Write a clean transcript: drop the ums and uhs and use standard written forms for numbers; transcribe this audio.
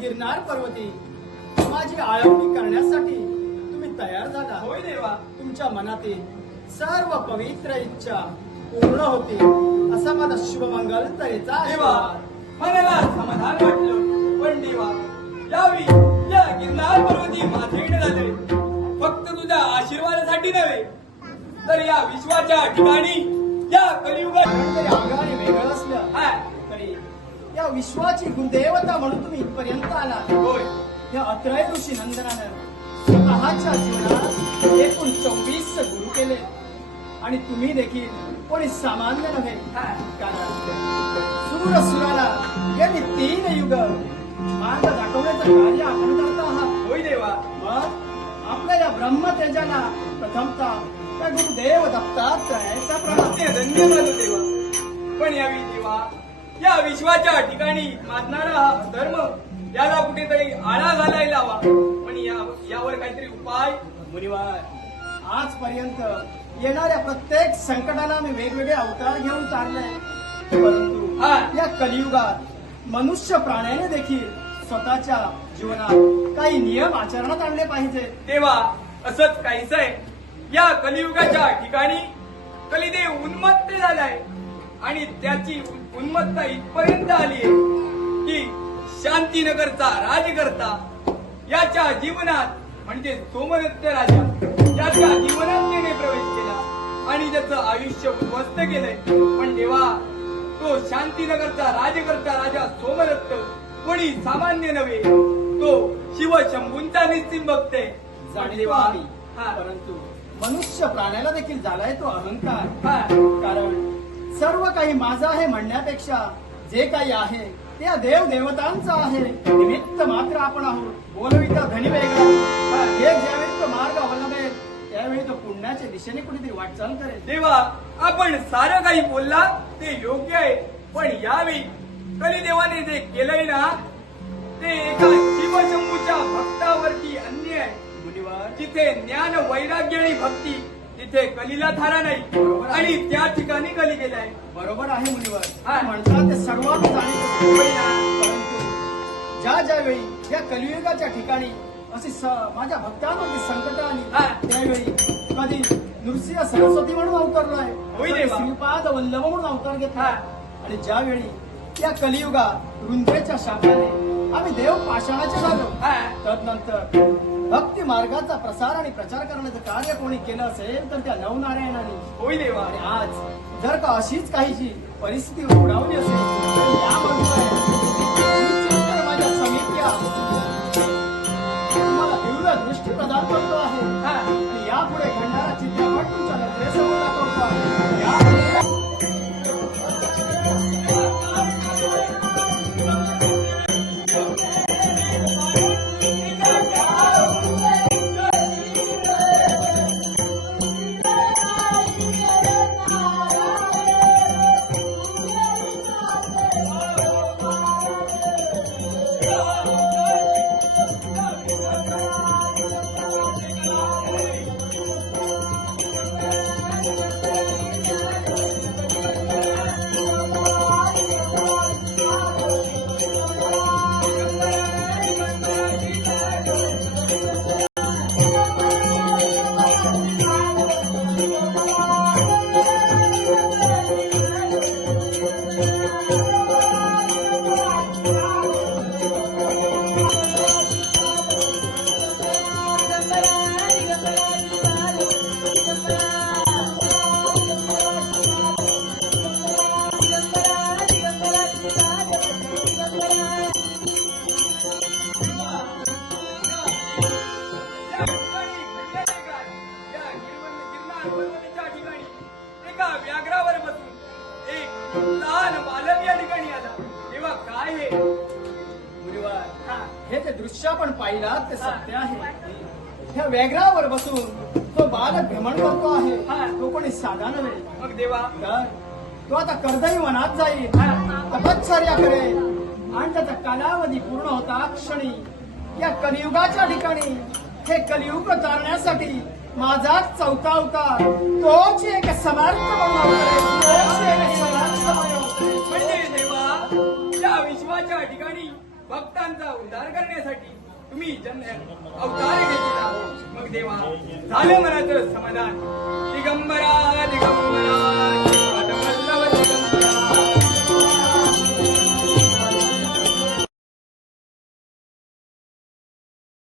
गिरनार पर्वती माझी आळवणी करण्यासाठी तुम्ही तयार झाला. होय देवा. तुमच्या मनातील सर्व पवित्र इच्छा पूर्ण होती असा माझा शुभमंगल तऱ्हेचा देवा आशीर्वाद. मनाला समाधान वाटलं. पण देवा यावेळी या गिरनार पर्वती माझे येणं झाले फक्त तुझ्या आशीर्वादासाठी नव्हे तर या विश्वाच्या ठिकाणी या कलियुगात कारण तरी अंगाने वेगळं असलं हा, तरी या विश्वाची गुरुदेवता म्हणून तुम्ही इथपर्यंत आला. होय या अत्रय ऋषी नंदनानं स्वतःच्या जीवनात एकूण 24 गुरु केले आणि तुम्ही देखील कोणी सामान्य नव्हे. कारण सूरसुराला गेली 3 युग मार्ग दाखवण्याचं कार्य आपण करत आहात. होय देवा. मग आपल्या या ब्रह्मतेजाला प्रथमतः त्या गुरुदेव दत्तात्रयाचा प्रणाम. ते धन्यवाद देवा. पण यावेळी देवा या विश्वाच्या ठिकाणी माजणारा हा धर्म याला कुठेतरी आळा घालायला हवा. पण यावर काहीतरी उपाय. मुनिवार, आजपर्यंत येणाऱ्या प्रत्येक संकटाला मी वेगवेगळे अवतार घेऊन तारले. परंतु हा. या कलियुगात मनुष्य प्राण्याने देखील स्वतःच्या जीवनात काही नियम आचरणात आणले पाहिजे. देवा असंच काहीच आहे. या कलियुगाच्या ठिकाणी कलिदेव उन्मत्त झालाय आणि त्याची उन्मत्ता इथपर्यंत आली की शांतीनगरचा राजकर्ता याच्या जीवनात म्हणजे सोमदत्त राजा याच्या जीवनात त्याने प्रवेश केला आणि त्याचं आयुष्य उद्ध्वस्त केलंय. पण देवा तो शांतीनगरचा राजकर्ता राजा सोमदत्त कोणी सामान्य नव्हे, तो शिवशंभूंचा निश्चित भक्त आहे. जाणीव देवा आम्ही. हा. परंतु मनुष्य प्राण्याला देखील झालाय तो अहंकार. हा. कारण सर्व काही माझं आहे म्हणण्यापेक्षा जे काही आहे ते या देव देवतांचं आहे. निमित्त मात्र आपण आहोत. बोलविता धनी वेगळा. हे ज्यावेळी तो मार्ग अवलंबेल त्यावेळी तो पुण्याच्या दिशेने कुठेतरी वाटचाल करेल. देवा आपण सारं काही बोलला ते योग्य आहे. पण यावेळी कलिदेवाने जे केलंय ना ते एका शिवशंभूच्या भक्तावरती अन्याय आहे. मुनिवार, जिथे ज्ञान वैराग्य आणि भक्ती तिथे कलीला थारा नाही आणि त्या ठिकाणी कली गेलाय. बरोबर आहे मुनिवार. हा. म्हणतात ते सर्वांना जाणीव. परंतु ज्या ज्यावेळी या कलियुगाच्या ठिकाणी अशी माझ्या भक्तांवरती संकट आली हा. त्यावेळी कधी नृसिंह सरस्वती म्हणून अवतरलाय, होय कधी देवा. श्रीपाद वल्लभ म्हणून अवतार घेतला. हा. आणि ज्यावेळी या कलियुगात रुंद्रेच्या शापाने आम्ही देव पाषाणाचे झालो, हा. तदनंतर भक्ती मार्गाचा प्रसार आणि प्रचार करण्याचं कार्य कोणी केलं असेल तर त्या नवनारायणाने. होय देवा. आणि आज जर का अशीच काहीची परिस्थिती ओढावली असेल तर यामध्ये निश्चित माझ्या समित्या तुम्हाला तीव्र दृष्टी प्रदान करतो आहे. हा. आणि यापुढे घडणारा चित्रपट तुमच्या नजरेसमोर दाखवतो आहे. यापुढे एका व्याघ्रावर बसून एक लहान बालक या ठिकाणी आला. तेव्हा काय हे मुनिवार, हे जे दृश्य आपण पाहिलात ते सत्य आहे. ह्या व्याघ्रावर बसून तो बालक भ्रमण करतो आहे. तो कोणी साधा नव्हे. मग देवा तर तो आता कर्दई वनात जाईल, तपश्चर्या करेल आणि त्याचा कालावधी पूर्ण होता क्षणी या कलियुगाच्या ठिकाणी हे कलियुग तारण्यासाठी माझाच चौथा अवतार तोच एक समर्थ बनवणार आहे. तोच एक समर्थ बनवणार. म्हणजे देवा या विश्वाच्या ठिकाणी भक्तांचा उद्धार करण्यासाठी तुम्ही जन्म अवतार घेतला. मग देवा झालं मनाचं समाधान. दिगंबरा दिगंबरा